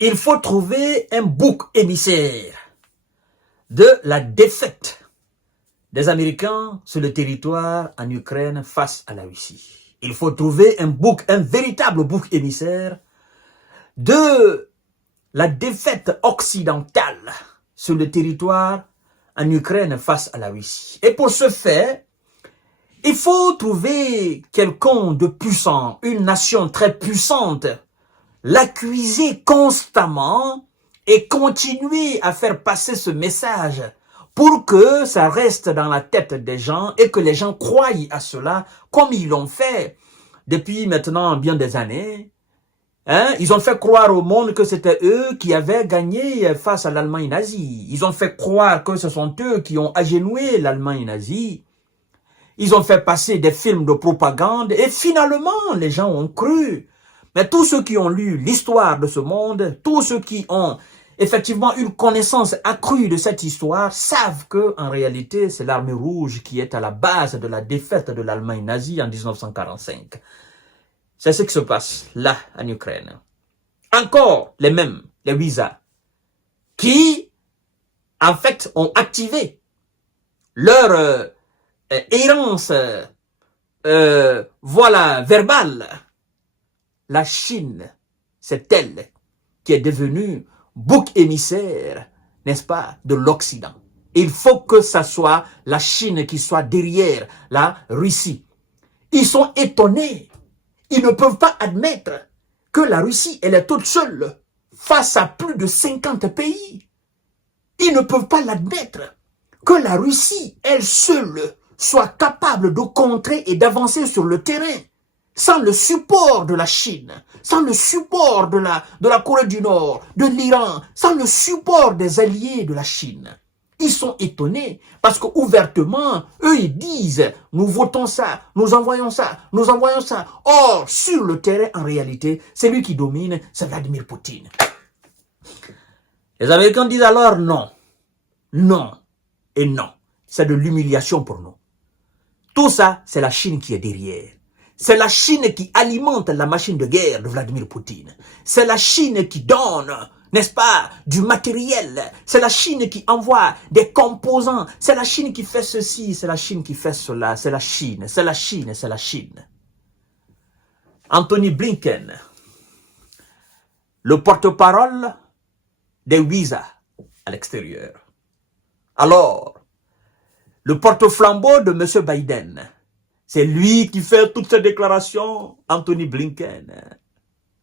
il faut trouver un bouc émissaire de la défaite des Américains sur le territoire en Ukraine face à la Russie. Il faut trouver un véritable bouc émissaire de la défaite occidentale sur le territoire en Ukraine face à la Russie. Et pour ce faire, il faut trouver quelqu'un de puissant, une nation très puissante, l'accuser constamment et continuer à faire passer ce message pour que ça reste dans la tête des gens et que les gens croient à cela comme ils l'ont fait depuis maintenant bien des années. Ils ont fait croire au monde que c'était eux qui avaient gagné face à l'Allemagne nazie. Ils ont fait croire que ce sont eux qui ont agenouillé l'Allemagne nazie. Ils ont fait passer des films de propagande et finalement, les gens ont cru. Mais tous ceux qui ont lu l'histoire de ce monde, tous ceux qui ont effectivement une connaissance accrue de cette histoire, savent que en réalité, c'est l'armée rouge qui est à la base de la défaite de l'Allemagne nazie en 1945. C'est ce qui se passe là en Ukraine. Encore les mêmes, les Wisas, qui en fait ont activé leur errance verbale. La Chine, c'est elle qui est devenue bouc émissaire, n'est-ce pas, de l'Occident. Il faut que ça soit la Chine qui soit derrière la Russie. Ils sont étonnés. Ils ne peuvent pas admettre que la Russie, elle est toute seule face à plus de 50 pays. Ils ne peuvent pas l'admettre que la Russie, elle seule, soit capable de contrer et d'avancer sur le terrain sans le support de la Chine, sans le support de la Corée du Nord, de l'Iran, sans le support des alliés de la Chine. Ils sont étonnés parce qu'ouvertement, eux, ils disent, nous votons ça, nous envoyons ça, nous envoyons ça. Or, sur le terrain, en réalité, celui qui domine, c'est Vladimir Poutine. Les Américains disent alors non, non et non. C'est de l'humiliation pour nous. Tout ça, c'est la Chine qui est derrière. C'est la Chine qui alimente la machine de guerre de Vladimir Poutine. C'est la Chine qui donne, n'est-ce pas, du matériel. C'est la Chine qui envoie des composants. C'est la Chine qui fait ceci, c'est la Chine qui fait cela. C'est la Chine, c'est la Chine, c'est la Chine. Anthony Blinken, le porte-parole des Wisas à l'extérieur. Alors, le porte-flambeau de M. Biden, c'est lui qui fait toutes ces déclarations, Anthony Blinken,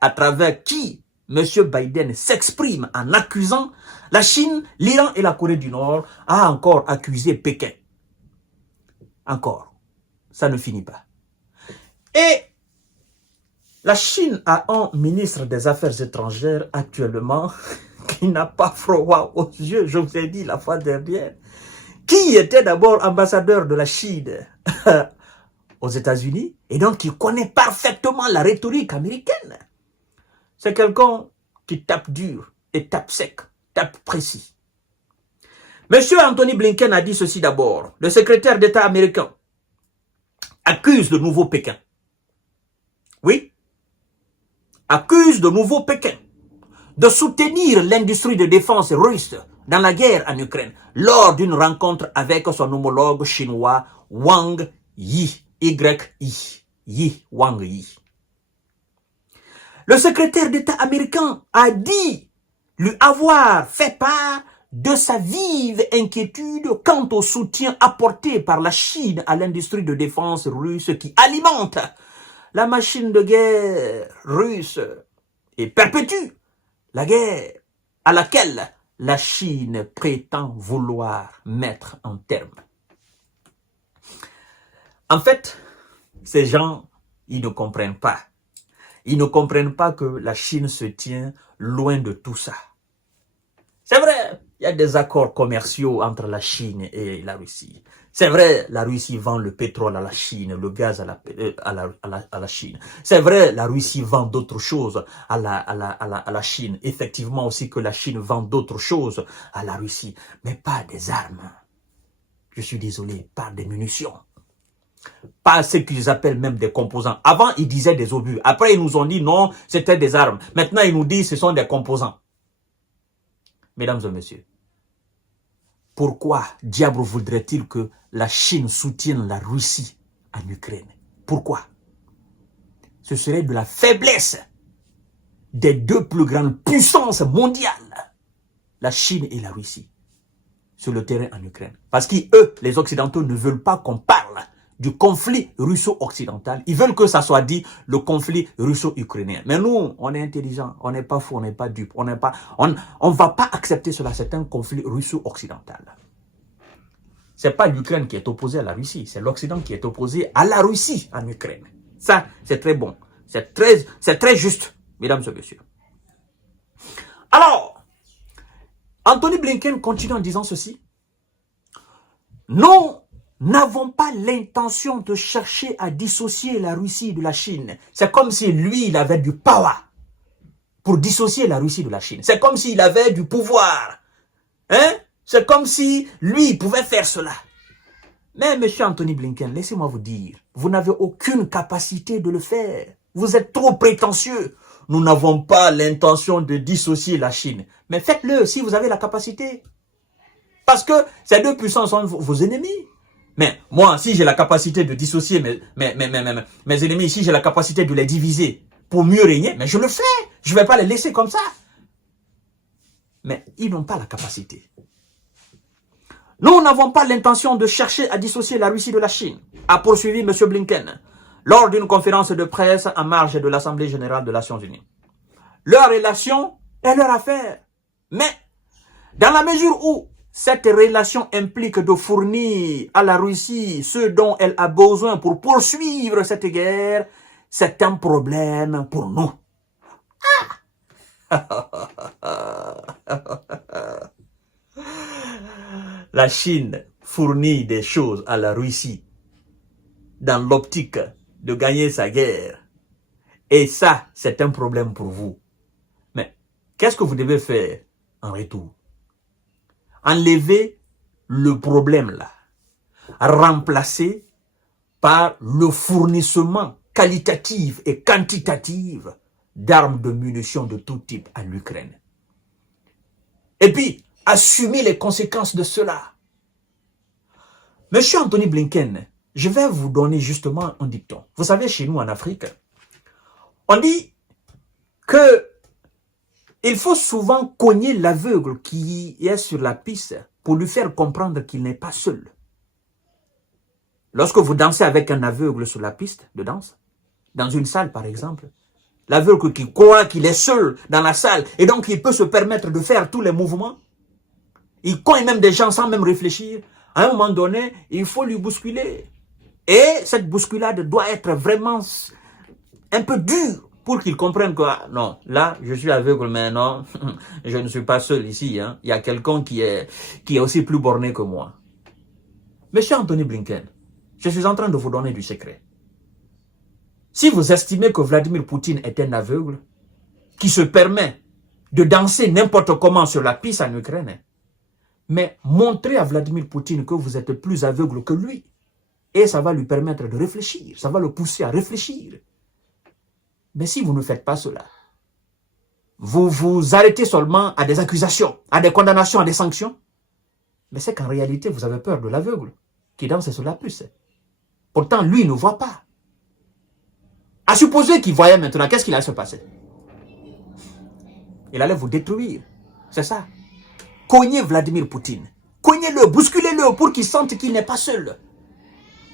à travers qui M. Biden s'exprime en accusant la Chine, l'Iran et la Corée du Nord, a encore accusé Pékin. Encore. Ça ne finit pas. Et la Chine a un ministre des Affaires étrangères actuellement qui n'a pas froid aux yeux, je vous ai dit la fois dernière, qui était d'abord ambassadeur de la Chine aux États-Unis, et donc qui connaît parfaitement la rhétorique américaine. C'est quelqu'un qui tape dur et tape sec, tape précis. Monsieur Anthony Blinken a dit ceci d'abord. Le secrétaire d'État américain accuse le nouveau Pékin. Oui, accuse le nouveau Pékin de soutenir l'industrie de défense russe dans la guerre en Ukraine lors d'une rencontre avec son homologue chinois Wang Yi. Wang Yi. Le secrétaire d'État américain a dit lui avoir fait part de sa vive inquiétude quant au soutien apporté par la Chine à l'industrie de défense russe qui alimente la machine de guerre russe et perpétue la guerre à laquelle la Chine prétend vouloir mettre un terme. En fait, ces gens, ils ne comprennent pas. Ils ne comprennent pas que la Chine se tient loin de tout ça. C'est vrai, il y a des accords commerciaux entre la Chine et la Russie. C'est vrai, la Russie vend le pétrole à la Chine, le gaz à la Chine. C'est vrai, la Russie vend d'autres choses à la Chine. Effectivement aussi que la Chine vend d'autres choses à la Russie, mais pas des armes. Je suis désolé, pas des munitions. Pas ce qu'ils appellent même des composants. Avant, ils disaient des obus. Après, ils nous ont dit non, c'était des armes. Maintenant, ils nous disent ce sont des composants. Mesdames et messieurs, pourquoi diable voudrait-il que la Chine soutienne la Russie en Ukraine? Pourquoi? Ce serait de la faiblesse des deux plus grandes puissances mondiales, la Chine et la Russie, sur le terrain en Ukraine. Parce qu'eux, les Occidentaux, ne veulent pas qu'on parle du conflit russo-occidental. Ils veulent que ça soit dit le conflit russo-ukrainien. Mais nous, on est intelligents, on n'est pas fous, on n'est pas dupes, on ne va pas accepter cela. C'est un conflit russo-occidental. C'est pas l'Ukraine qui est opposée à la Russie, c'est l'Occident qui est opposé à la Russie en Ukraine. Ça, c'est très bon. C'est très juste, mesdames et messieurs. Alors, Anthony Blinken continue en disant ceci. Nous n'avons pas l'intention de chercher à dissocier la Russie de la Chine. C'est comme si lui, il avait du power pour dissocier la Russie de la Chine. C'est comme s'il avait du pouvoir. Hein? C'est comme si lui, il pouvait faire cela. Mais monsieur Anthony Blinken, laissez-moi vous dire, vous n'avez aucune capacité de le faire. Vous êtes trop prétentieux. Nous n'avons pas l'intention de dissocier la Chine. Mais faites-le si vous avez la capacité. Parce que ces deux puissances sont vos ennemis. Mais moi, si j'ai la capacité de dissocier mes ennemis, si j'ai la capacité de les diviser pour mieux régner, mais je le fais. Je ne vais pas les laisser comme ça. Mais ils n'ont pas la capacité. Nous n'avons pas l'intention de chercher à dissocier la Russie de la Chine, a poursuivi M. Blinken lors d'une conférence de presse en marge de l'Assemblée générale des Nations unies. Leur relation est leur affaire. Mais dans la mesure où cette relation implique de fournir à la Russie ce dont elle a besoin pour poursuivre cette guerre, c'est un problème pour nous. La Chine fournit des choses à la Russie dans l'optique de gagner sa guerre. Et ça, c'est un problème pour vous. Mais qu'est-ce que vous devez faire en retour? Enlever le problème là, remplacer par le fournissement qualitatif et quantitatif d'armes de munitions de tout type à l'Ukraine. Et puis, assumer les conséquences de cela. Monsieur Anthony Blinken, je vais vous donner justement un dicton. Vous savez, chez nous en Afrique, on dit que il faut souvent cogner l'aveugle qui est sur la piste pour lui faire comprendre qu'il n'est pas seul. Lorsque vous dansez avec un aveugle sur la piste de danse, dans une salle par exemple, l'aveugle qui croit qu'il est seul dans la salle et donc il peut se permettre de faire tous les mouvements, il cogne même des gens sans même réfléchir, à un moment donné, il faut lui bousculer. Et cette bousculade doit être vraiment un peu dure pour qu'il comprenne que, ah, non, là, je suis aveugle, mais non, je ne suis pas seul ici. Hein. Il y a quelqu'un qui est aussi plus borné que moi. Monsieur Anthony Blinken, je suis en train de vous donner du secret. Si vous estimez que Vladimir Poutine est un aveugle, qui se permet de danser n'importe comment sur la piste en Ukraine, mais montrez à Vladimir Poutine que vous êtes plus aveugle que lui. Et ça va lui permettre de réfléchir, ça va le pousser à réfléchir. Mais si vous ne faites pas cela, vous vous arrêtez seulement à des accusations, à des condamnations, à des sanctions, mais c'est qu'en réalité, vous avez peur de l'aveugle qui danse sur la puce. Pourtant, lui, il ne voit pas. À supposer qu'il voyait maintenant, qu'est-ce qu'il allait se passer? Il allait vous détruire. C'est ça. Cognez Vladimir Poutine. Cognez-le, bousculez-le pour qu'il sente qu'il n'est pas seul.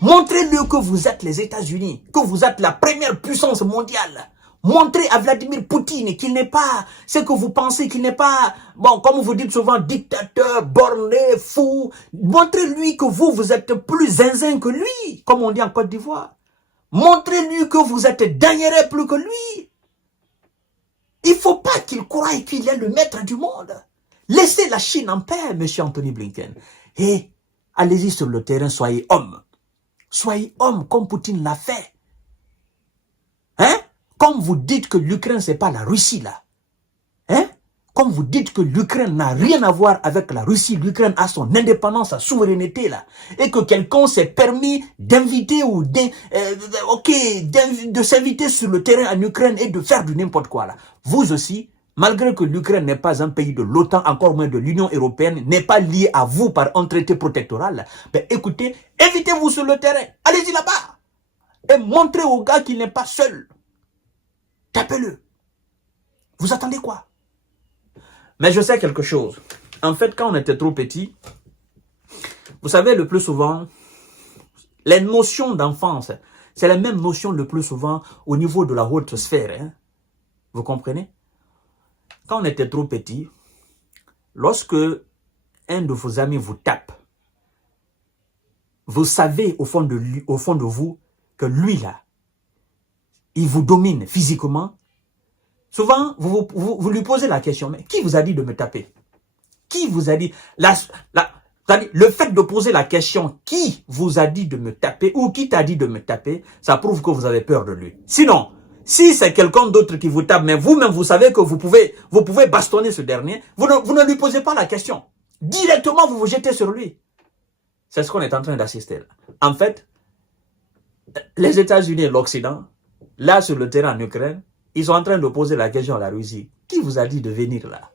Montrez-le que vous êtes les États-Unis, que vous êtes la première puissance mondiale. Montrez à Vladimir Poutine qu'il n'est pas ce que vous pensez, qu'il n'est pas, bon, comme vous dites souvent, dictateur, borné, fou. Montrez-lui que vous êtes plus zinzin que lui, comme on dit en Côte d'Ivoire. Montrez-lui que vous êtes dernier plus que lui. Il ne faut pas qu'il croie qu'il est le maître du monde. Laissez la Chine en paix, monsieur Anthony Blinken. Et allez-y sur le terrain, soyez homme. Soyez homme comme Poutine l'a fait. Hein? Comme vous dites que l'Ukraine, ce n'est pas la Russie, là. Hein? comme vous dites que l'Ukraine n'a rien à voir avec la Russie, l'Ukraine a son indépendance, sa souveraineté là, et que quelqu'un s'est permis d'inviter ou de s'inviter sur le terrain en Ukraine et de faire du n'importe quoi là. Vous aussi, malgré que l'Ukraine n'est pas un pays de l'OTAN, encore moins de l'Union européenne, n'est pas lié à vous par un traité protectoral, ben écoutez, invitez-vous sur le terrain, allez-y là-bas, et montrez au gars qu'il n'est pas seul. Tapez-le. Vous attendez quoi? Mais je sais quelque chose. En fait, quand on était trop petit, vous savez, le plus souvent, les notions d'enfance, c'est la même notion le plus souvent au niveau de la haute sphère. Hein? Vous comprenez? Quand on était trop petit, lorsque un de vos amis vous tape, vous savez au fond de vous que lui là, il vous domine physiquement. Souvent, vous lui posez la question, mais qui vous a dit de me taper? Qui vous a dit? Le fait de poser la question, qui vous a dit de me taper ou qui t'a dit de me taper, ça prouve que vous avez peur de lui. Sinon, si c'est quelqu'un d'autre qui vous tape, mais vous-même, vous savez que vous pouvez bastonner ce dernier, vous ne lui posez pas la question. Directement, vous vous jetez sur lui. C'est ce qu'on est en train d'assister là. En fait, les États-Unis et l'Occident, là sur le terrain en Ukraine, ils sont en train de poser la question à la Russie. Qui vous a dit de venir là?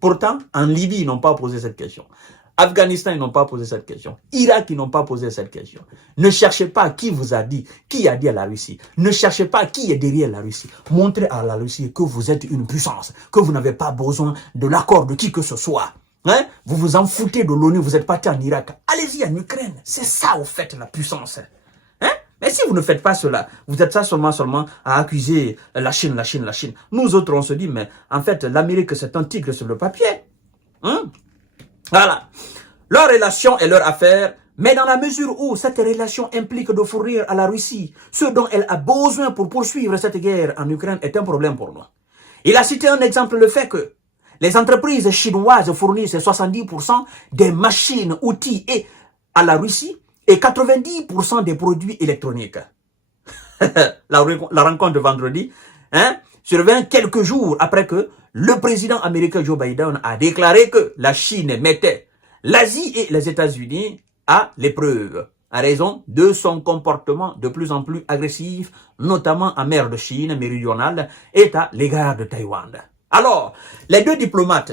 Pourtant, en Libye, ils n'ont pas posé cette question. Afghanistan, ils n'ont pas posé cette question. Irak, ils n'ont pas posé cette question. Ne cherchez pas qui vous a dit à la Russie. Ne cherchez pas qui est derrière la Russie. Montrez à la Russie que vous êtes une puissance, que vous n'avez pas besoin de l'accord de qui que ce soit. Hein? Vous vous en foutez de l'ONU, vous êtes parti en Irak. Allez-y en Ukraine. C'est ça, au fait, la puissance. Hein? Mais si vous ne faites pas cela, vous êtes ça seulement à accuser la Chine. Nous autres, on se dit, mais en fait, l'Amérique, c'est un tigre sur le papier. Hein? Voilà. Leur relation est leur affaire, mais dans la mesure où cette relation implique de fournir à la Russie ce dont elle a besoin pour poursuivre cette guerre en Ukraine est un problème pour nous. Il a cité un exemple, le fait que les entreprises chinoises fournissent 70% des machines, outils à la Russie et 90% des produits électroniques. la rencontre de vendredi survient quelques jours après que le président américain Joe Biden a déclaré que la Chine mettait l'Asie et les États-Unis à l'épreuve, à raison de son comportement de plus en plus agressif, notamment en mer de Chine méridionale et à l'égard de Taïwan. Alors, les deux diplomates,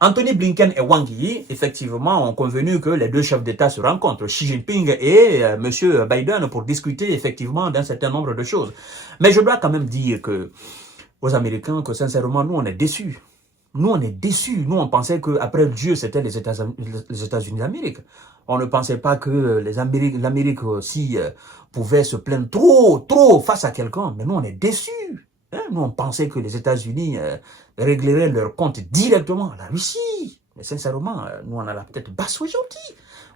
Anthony Blinken et Wang Yi, effectivement, ont convenu que les deux chefs d'État se rencontrent, Xi Jinping et M. Biden, pour discuter effectivement d'un certain nombre de choses. Mais je dois quand même dire que aux Américains que sincèrement, nous, on est déçus. Nous, on est déçus. Nous, on pensait qu'après Dieu, c'était les États-Unis d'Amérique. On ne pensait pas que l'Amérique aussi pouvait se plaindre trop face à quelqu'un. Mais nous, on est déçus. Hein? Nous, on pensait que les États-Unis régleraient leur compte directement à la Russie. Mais sincèrement, nous, on a la tête basse aujourd'hui.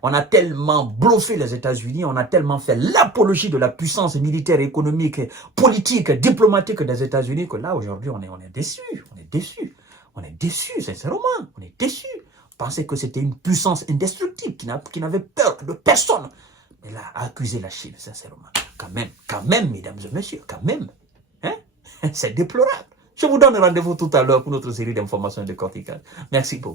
On a tellement bluffé les États-Unis, on a tellement fait l'apologie de la puissance militaire, économique, politique, diplomatique des États-Unis que là, aujourd'hui, on est déçus. On est déçus. On est déçus, sincèrement. On est déçus. On pensait que c'était une puissance indestructible qui n'avait peur de personne. Mais là, accuser la Chine, sincèrement. Quand même, mesdames et messieurs, quand même. Hein? C'est déplorable. Je vous donne rendez-vous tout à l'heure pour notre série d'informations de cortical. Merci beaucoup.